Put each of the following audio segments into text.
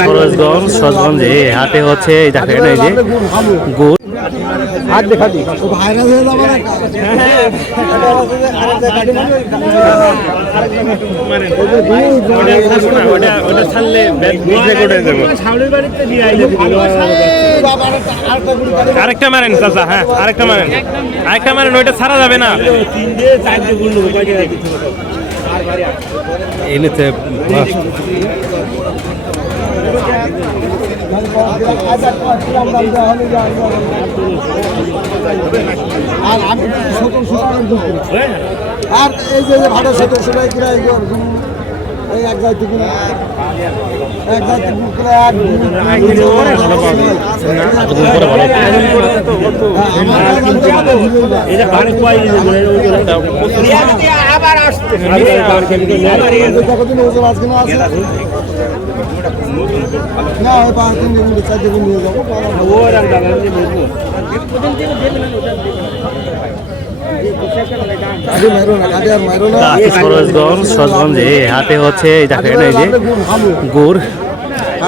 সরোজগঞ্জ হাতে হচ্ছে এই দেখেন এই যে গুড়। হাত দেখা দি ভাইরাল হয়ে যাবে আরেকটা মারেন চাচা হ্যাঁ আরেকটা মারেন। আরেকটা মারেন ওইটা ছাড়া যাবে না। এমনিতে আর আমি সতেরো শতাংশ আর এই যে ভাড়া সতেরো শতাংশ কিনা এই এই এক জায়গা থেকে এক জায়গা থেকে ওজন আজকে না আছে না ওই পাঁচ দিন চার দিন নিয়ে যাব। এই হাটে হচ্ছে এই দেখেন এই যে গুড়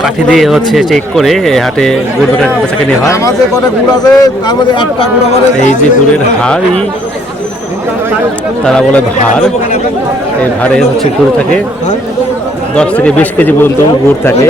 কাঠি দিয়ে হচ্ছে চেক করে এই হাটে গুড় বেচাকে নেওয়া হয়। এই যে গুড়ের হাড়ই তারা বলে ভার। এই ভারে হচ্ছে গুড় থাকে। দশ থেকে বিশ কেজি পর্যন্ত গুড় থাকে।